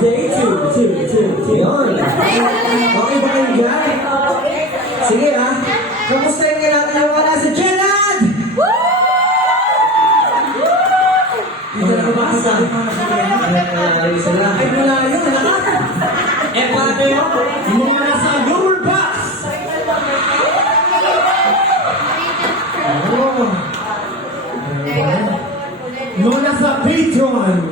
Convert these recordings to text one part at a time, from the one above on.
Day 2, 2, 2, 2. Yun. Okay ba kayo dyan? Sige ah. Kamustahin nga natin yung wala si Jenad! Hindi na ba sa Ay, sila. Ay, wala yun. Eh, paano yun? Yung mga nasa lower box. Yung nasa Patreon.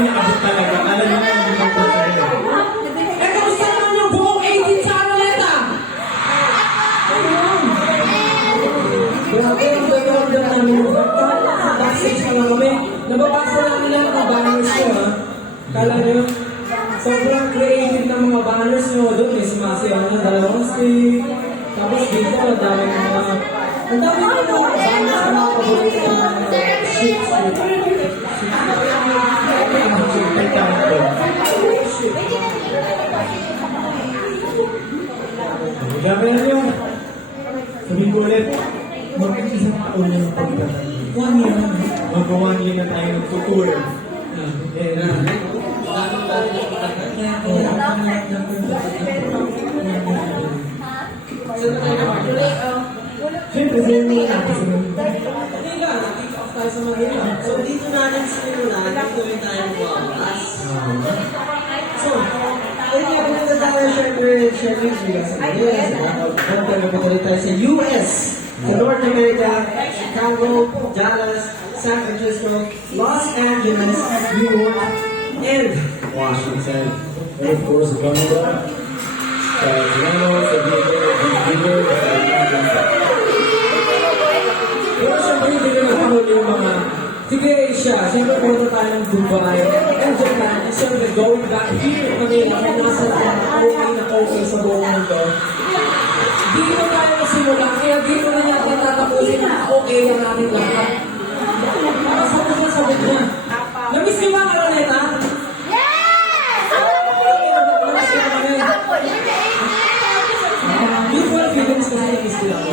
Pinakabot talaga. Alam mo na mga po sa iyo. Eh, naman yung buong 18 sa Aroleta? Grabe, ang lang namin yung backstage pa lang kami. Nababasa lang mga banners ko, ha? Kala nyo, sobrang creative ng mga banners nyo. Doon, may sumasayaw na dalawang stick. Tapos dito, ang dami ng mga... Ang dami ng mga banners na mga paborito ng mga shoots. Na nyo. Sabihin ko ulit, bakit isang taon na yung pagdating? One year na. Mag-one year na tayo nagtutour. Eh, na. Siyempre, sa'yo mo natin sa mga. Hindi ka, nakik off tayo sa mga. So, dito natin simulan, dito rin na tayo, syempre, syempre, sila sa US. Pero pupunta tayo sa US, sa North America, Chicago, Dallas, San Francisco, Los Angeles, New York, and Washington. And of course, Canada, sa Toronto, sa Vancouver, sa. Pero siyempre, hindi na nagkaroon yung mga Sige, Asia, siyempre punta tayo ng Dubai and Japan, and siyempre going back here, Manila, kung nasa okay na okay sa buong mundo. Dito tayo nasimula, kaya dito na natin tatapusin na okay na natin lahat. Sabi niya, sabi niya. Namiss niyo ba ang Araneta? Namiss niyo kami. Mutual feelings kasi namiss nila ako.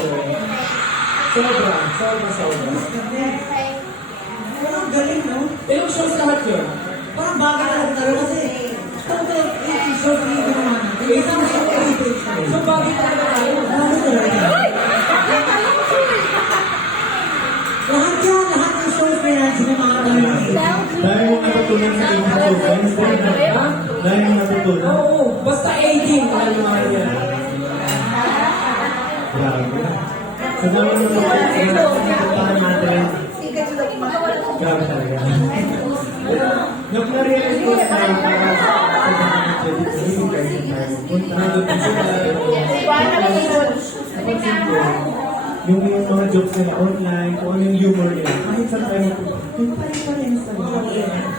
Sobra, sobra, sobra. Pero ang galing, no? Ilang shows lahat yun? Basta 18 tayo mga yan. Grabe. Sa naman ng mga pinagpuntahan natin, grabe talaga. Nung na-realize ko na sa mga sa na sa yung yung mga jokes nila online, kung ano yung humor nila, kahit saan tayo magpunta, yung pare-parehas tayo.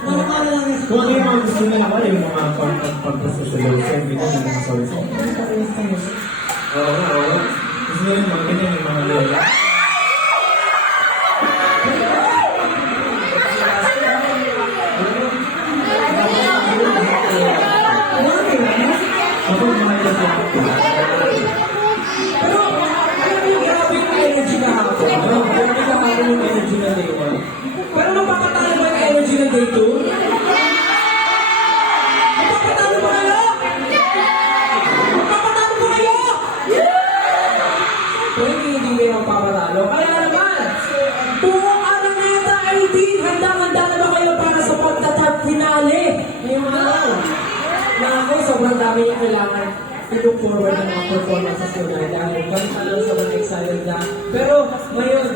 Mamamala lang yan. Kung ano yung mga wala yung mga pag-social send, yung mga stories. Pare-parehas tayo. Oo, oo. Gusto nila yung mga yung mga. Look forward na mga performances nila dahil kanta lang sa mga excited na. Pero ngayon,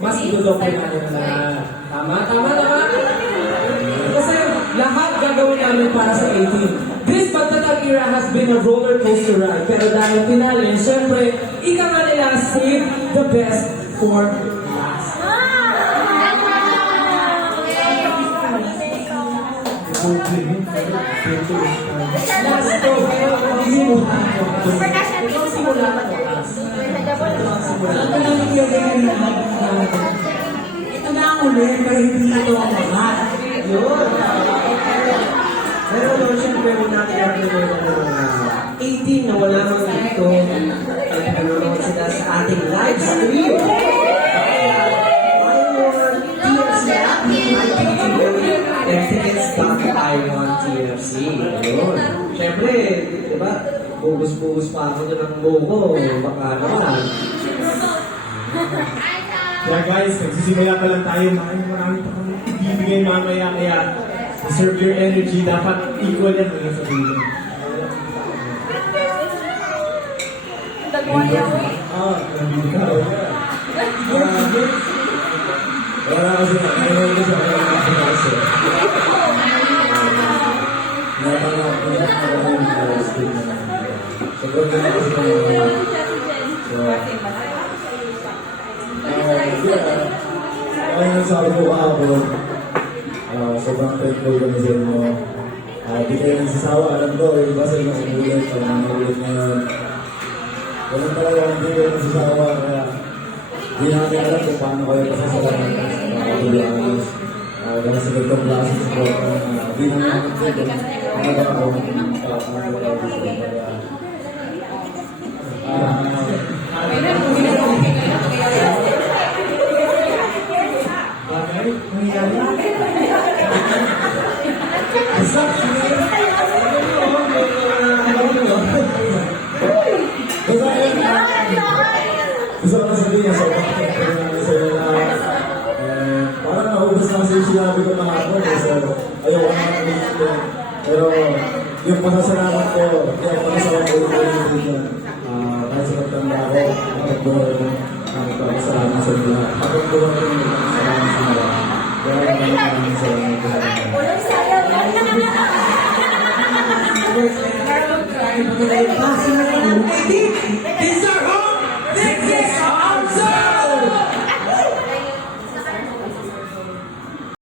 mas idodoble namin na tama, tama, tama. Kasi lahat gagawin namin para sa 18. This Pagtatag era has been a roller coaster ride. Pero dahil pinali, syempre, ika nga nila save the best for Ito na natin. Ang uli, pero hindi ito ang lahat. Pero no, syempre, huwag natin nakalimutan na mga 18 na wala mang dito. Ay, nanonood sila sa ating live stream. Ba, bugus-bugus pa ako dyan ng buko. Baka naman. Kaya guys, nagsisimula pa lang tayo. Maraming maraming pa kami ibibigay mamaya. Kaya reserve your energy. Dapat equal yan hanggang sa dulo. Ah, nandito ka. Wala kasi na, ngayon ko sa kanya na kasi. Natanggap ko na ako uh, school na Ba ako yung sinabi ko kahapon, eh, so ayoko na ulitin. Pero yung pasasalamat ko, yung pasasalamat ko ulit dito, ah, kahit sa ko, ko sa inyo lahat. Bakit ko ang pasasalamat sa salamat po sa inyo. 18, this